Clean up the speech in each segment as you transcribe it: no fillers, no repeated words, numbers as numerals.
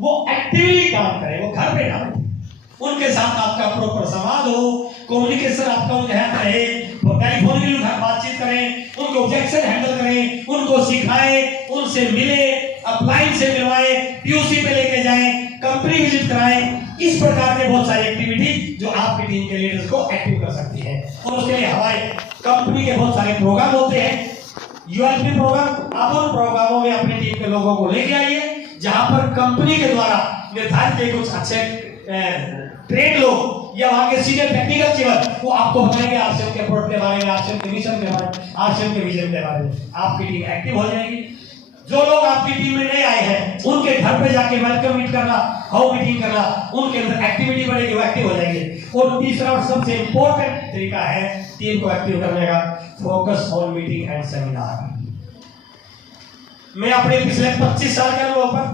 वो एक्टिवली काम करें, वो घर पे ना बैठे, उनके साथ आपका प्रॉपर संवाद हो, कम्युनिकेशन आपका उनके साथ रहे, टेलीफोन के लिए बातचीत करें, उनको ऑब्जेक्शन हैंडल करें, उनको सिखाएं, उनसे मिले, अपलाइन से मिलवाएं, पीयूसी पे लेके जाएं, कंपनी विजिट कराएं। इस प्रकार के बहुत सारी एक्टिविटी जो आपकी टीम के लीडर्स को एक्टिव कर सकती है। और उसके लिए हमारे कंपनी के बहुत सारे प्रोग्राम होते हैं, यूएलपी प्रोग्राम। आप उन प्रोग्रामों में अपनी टीम के लोगों को लेके आइए जहां पर कंपनी के द्वारा निर्धारित किए कुछ अच्छे ट्रेड लोग या वहां के सीनियर टेक्निकल चीवर वो आपको बताएंगे आरसीएम के प्रोडक्ट के बारे में, आरसीएम के मिशन के बारे में, आरसीएम के विजन के बारे में। आपकी टीम एक्टिव हो जाएगी। जो लोग आपकी टीम में नए आए हैं उनके घर पे जाके वेलकम मीट करना, हाउ मीटिंग करना, उनके अंदर एक्टिविटी बढ़ेगी, वो एक्टिव हो जाएंगे। और तीसरा और सबसे इंपॉर्टेंट तरीका है टीम को एक्टिव करने का, focus on meeting and seminar. मैं अपने पिछले 25 साल के अनुभव पर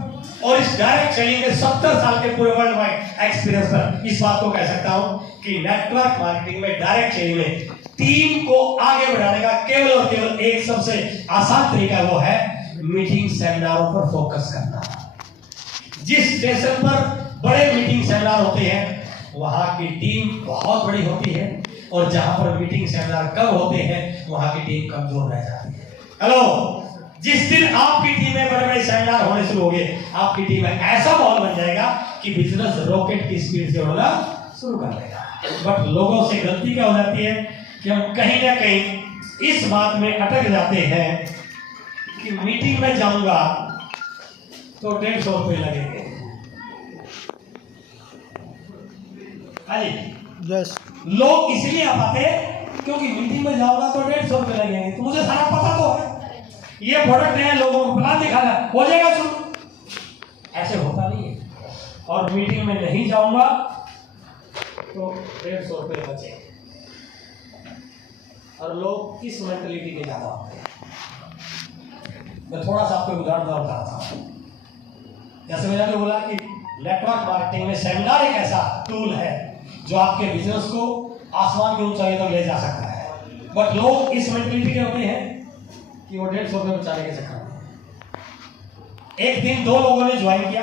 और इस डायरेक्ट सेलिंग के 70 साल के पूरे वर्ल्ड वाइड एक्सपीरियंस पर इस बात को कह सकता हूं कि नेटवर्क मार्केटिंग में, डायरेक्ट सेलिंग में टीम को आगे बढ़ाने का केवल और केवल एक सबसे आसान तरीका वो है मीटिंग सेमिनारों पर फोकस करना। जिस स्टेशन पर बड़े मीटिंग सेमिनार होते हैं वहां की टीम बहुत बड़ी होती है, और जहां पर मीटिंग सेमिनार कम होते हैं वहां की टीम कमजोर रह जाती है। हेलो, जिस दिन आपकी टीम में बड़े बड़े सेमिनार होने शुरू हो गए, आपकी टीम में ऐसा माहौल बन जाएगा कि बिजनेस रॉकेट की स्पीड से उड़ना शुरू कर देगा। बट लोगों से गलती क्या हो जाती है कि हम कहीं ना कहीं इस बात में अटक जाते हैं कि मीटिंग में जाऊंगा तो 150 रुपये लगेंगे। यस, लोग इसलिए आ पाते क्योंकि मीटिंग में जाऊंगा तो 150 रुपये लगेंगे, तो मुझे सारा पता तो है, ये प्रोडक्ट है, लोगों को प्लान दिखाना हो जाएगा शुरू। ऐसे होता नहीं है। और मीटिंग में नहीं जाऊंगा तो 150 रुपये बचे। और लोग इस मेंटलिटी के ज्यादा होते हैं। मैं थोड़ा सा आपको उदाहरण बताता हूं। जैसे मैंने बोला कि नेटवर्क मार्केटिंग में सेमिनार एक ऐसा टूल है जो आपके बिजनेस को आसमान की ऊंचाई तक ले जा सकता है। बट लोग इस मेंटलिटी के होते हैं कि वो 150 रुपये बचाने के चक्कर में। एक दिन दो लोगों ने ज्वाइन किया,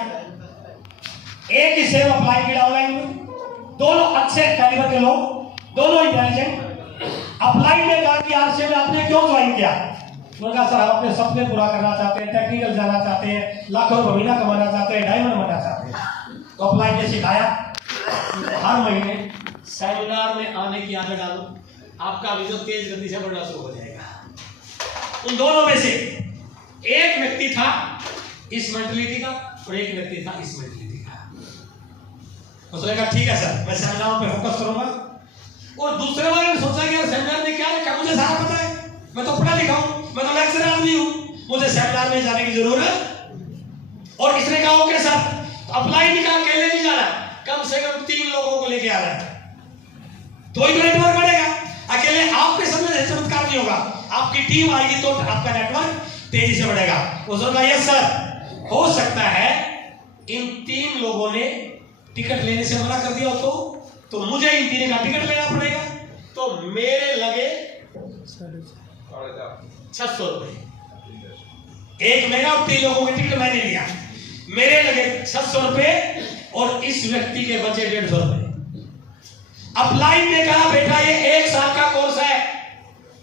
एक ही सेम अप्लाई किया ऑनलाइन में, दोनों अच्छे कैलिबर के लोग, दोनों इंटेलिजेंट। अप्लाई ने कहा कि आरसीएम में आपने क्यों ज्वाइन किया? उन्होंने कहा सर अपने सपने पूरा करना चाहते हैं, टेक्निकल जाना चाहते हैं, लाखों रुपये महीना कमाना चाहते हैं, डायमंड बनना चाहते हैं। तो अप्लाई ने सिखाया हर महीने सेमिनार में आने की आदत डालो, आपका बिजनेस तेज गति से बढ़ना शुरू हो जाएगा। उन दोनों में से एक व्यक्ति था इस मेंटलिटी का और एक व्यक्ति था इस मेंटलिटी का। उसने कहा ठीक है सर, मैं सेमिनार पे फोकस करूंगा। और दूसरे वाले ने सोचा कि यार सेमिनार में क्या रखा, मुझे सारा पता है, मैं तो पढ़ा लिखा हूं, मैं तो लेक्चरर आदमी हूं, मुझे सेमिनार में जाने की जरूरत। और इसने कहा ओके सर, तो अप्लाई नहीं कहा, अकेले नहीं जाना, कम से कम 3 लोगों को लेके आना है, तो ही नेटवर्क बढ़ेगा। अकेले आपके सामने चमत्कार नहीं होगा, आपकी टीम आएगी तो आपका नेटवर्क तेजी से बढ़ेगा। उसने कहा यस सर, हो सकता है इन 3 लोगों ने टिकट लेने से मना कर दिया तो मुझे इन 3 का टिकट लेना पड़ेगा। तो मेरे लगे 600 रुपए, एक मेरा और 3 लोगों के टिकट मैंने लिया, मेरे लगे 600 रुपए और इस व्यक्ति के बचे 150 रुपए। अप्लाई ने कहा बेटा ये 1 साल का कोर्स है,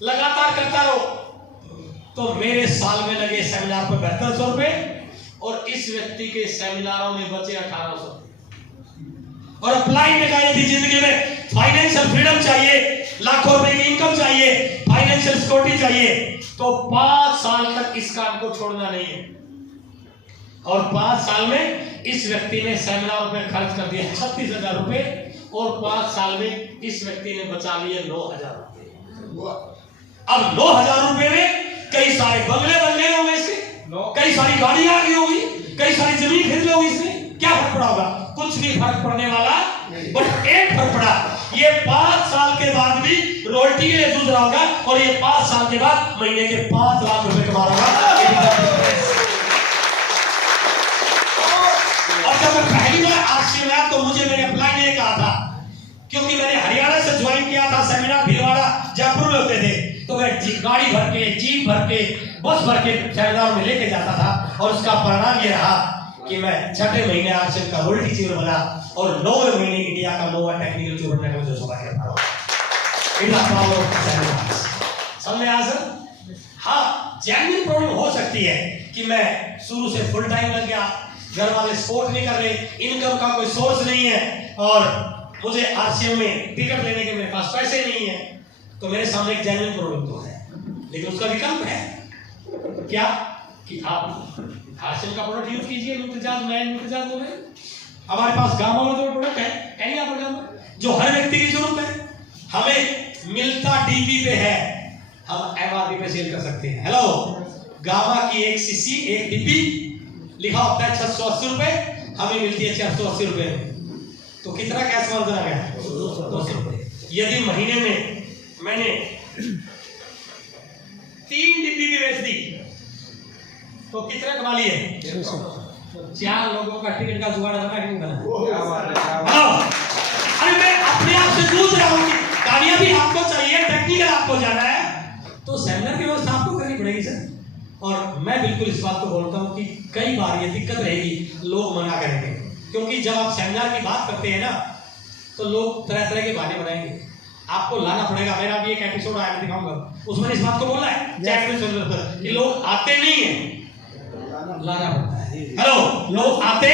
लगातार करता रहो। तो मेरे साल में लगे सेमिनार पर 7200 रुपए और इस व्यक्ति के सेमिनारों में बचे 1800। और अप्लाई ने कहा यदि जिंदगी में फाइनेंशियल फ्रीडम चाहिए, लाखों रुपए की इनकम चाहिए, फाइनेंशियल सिक्योरिटी चाहिए, तो 5 साल तक इस काम को छोड़ना नहीं है। और 5 साल में इस व्यक्ति ने सेमिनार पर खर्च कर दिया 36,000 रुपए और 5 साल में इस व्यक्ति ने बचा लिए 9,000 रुपए। अब 9,000 रुपए में कई सारे बंगले बन गए होंगे इसके, कई सारी गाड़ियां आ गई होगी, कई सारी जमीन खरीद ली होगी इसने। क्या फर्क पड़ा होगा? कुछ भी फर्क पड़ने वाला नहीं। बट एक फर्क पड़ा, ये 5 साल के बाद भी रॉयल्टी के लिए जूझ रहा होगा और ये 5 साल के बाद महीने के 5 लाख रुपए कमा रहा होगा। और जब मैं पहली बार आरसीएम आया तो मुझे मेरे अप्लाई ने कहा था, क्योंकि मैंने हरियाणा से ज्वाइन किया था, सेमिनार भीलवाड़ा जयपुर में होते थे, तो मैं गाड़ी भर के, जीप भर के, बस भर के सेमिनार में लेके जाता था और उसका परिणाम ये रहा कि मैं 6ठे महीने आरसीएम का रोल टीचर बना और 9वें महीने इंडिया का नोवा टेक्निकल चीफ बनने का मुझे सौभाग्य प्राप्त हुआ। समझ आया सर? हाँ, जेन्युइन प्रॉब्लम हो सकती है कि मैं शुरू से फुल टाइम लग गया, घर वाले सपोर्ट नहीं कर रहे, इनकम का कोई सोर्स नहीं है और मुझे आरसीएम में टिकट लेने के मेरे पास पैसे नहीं है, तो मेरे सामने एक जेन्युइन प्रॉब्लम तो है, लेकिन उसका विकल्प है क्या कि आप आरसीएम का प्रोडक्ट यूज कीजिए, न्यूट्रीचार्ज हमारे पास गामा और जो प्रोडक्ट है यहाँ पर जो हर व्यक्ति की जरूरत है, हमें मिलता डीपी पे है, हम एमआरपी पे सेल कर सकते हैं। हेलो, गामा की 1 सीसी 1 डीपी लिखा होता है 680 रुपए, हमें मिलती है 480 रुपए में, तो कितना कैश मार्जिन आ गया? 200 रुपए। यदि महीने में मैंने 3 डीपी भी बेच दी तो कितना कमा लिए? 4 लोगों का टिकट का जुगाड़ बना कि नहीं बना? अरे मैं अपने आप से पूछ रहा हूँ कि कामयाबी आपको चाहिए, टेक्निकल आपको जाना है, तो सेमिनार की व्यवस्था आपको करनी पड़ेगी सर। और मैं बिल्कुल इस बात को बोलता हूँ कि कई बार ये दिक्कत रहेगी, लोग मना करेंगे, क्योंकि जब आप सेमिनार की बात करते हैं ना तो लोग तरह तरह के बहाने बनाएंगे, आपको लाना पड़ेगा। मेरा भी एक एपिसोड आया, दिखाऊंगा, उसमें इस बात को बोला है कि लोग आते नहीं है, लाना पड़ता है। हेलो, लोग आते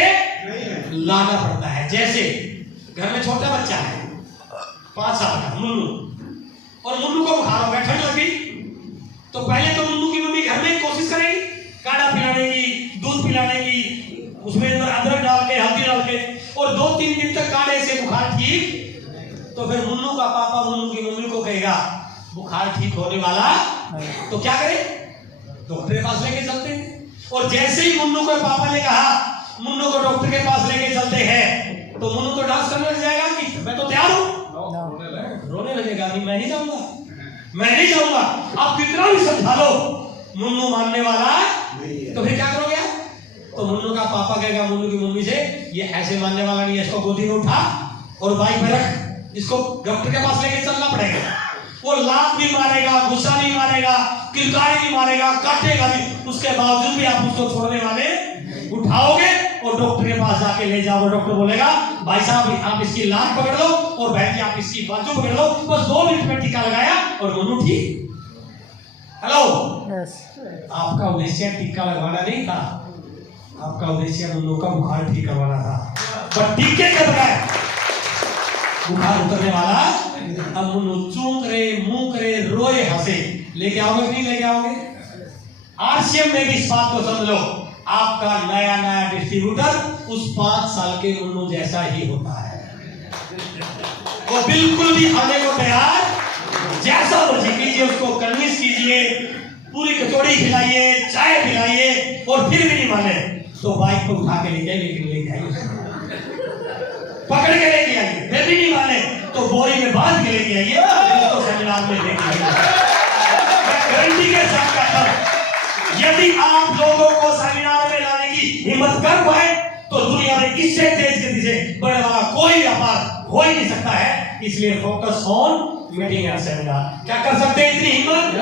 लाना पड़ता है। जैसे घर में छोटा बच्चा है 5 साल का मुन्नू, और मुन्नू को बुखार हो गया, ठंड लगी, तो पहले तो मुन्नू की मम्मी घर में कोशिश करेगी काढ़ा पिलाने की, दूध पिलाने की, उसमें अंदर अदरक डाल के, हल्दी डाल के, और 2-3 दिन तक काढ़े से बुखार ठीक, तो फिर मुन्नू का पापा मुन्नू की मम्मी को कहेगा बुखार ठीक होने वाला, तो क्या करे? डॉक्टर के पास लेके चलते हैं। और जैसे ही मुन्नू के पापा ने कहा मुन्नू को डॉक्टर के पास लेके चलते हैं, तो मुन्नू तो डांस करने लग जाएगा कि मैं तो तैयार हूं, रोने लगेगा, नहीं मैं नहीं जाऊंगा, मैं नहीं जाऊंगा। आप कितना भी समझा लो, मुन्नू मानने वाला तो फिर क्या करोगे? तो मुन्नू का पापा कहेगा मुन्नू की मम्मी से, ये ऐसे मानने वाला नहीं है, इसको गोदी में उठा और बाइक में रख, इसको डॉक्टर के पास लेके चलना पड़ेगा। वो लात भी मारेगा, गुस्सा नहीं मारेगा, किलकारी नहीं मारेगा, काटेगा भी, उसके बावजूद भी आप उसको छोड़ने वाले उठाओगे और डॉक्टर के पास जाके ले जाओगे। डॉक्टर बोलेगा भाई साहब आप इसकी लात पकड़ लो और बहन जी आप इसकी बाजू पकड़ लो, बस 2 मिनट में टीका लगाया और मुन्नू ठीक। हेलो, आपका उद्देश्य टीका लगवाना नहीं था, आपका उद्देश्य मुन्नू का बुखार ठीक करवाना था, पर टीके के बगैर बुखार उतरने वाला। अब मुन्नू चूक रहे, मुंह करे, रोए, हंसे, लेके आओगे नहीं लेके आओगे? आरसीएम में भी इस बात को समझ लो, आपका नया नया डिस्ट्रीब्यूटर उस 5 साल के मुन्नू जैसा ही होता है, वो बिल्कुल भी आने को तैयार, जैसा मर्जी कीजिए, उसको कन्विंस कीजिए, पूरी कचौड़ी खिलाइए, चाय पिलाइए, और फिर भी नहीं माने तो बाइक को उठा के ले जाइए, लेकिन ले जाइए, पकड़ के लेके आइए, फिर भी नहीं माने तो बोरी में बांध के लेके आइए, तो सेमिनार में लेके आइए। गारंटी के साथ कहता हूं, यदि आप लोगों को सेमिनार में लाने की हिम्मत कर पाए तो दुनिया में इससे तेज गति से बढ़ने वाला कोई व्यापार हो ही नहीं सकता है। इसलिए focus on meeting and seminar. क्या कर सकते हैं इतनी हिम्मत?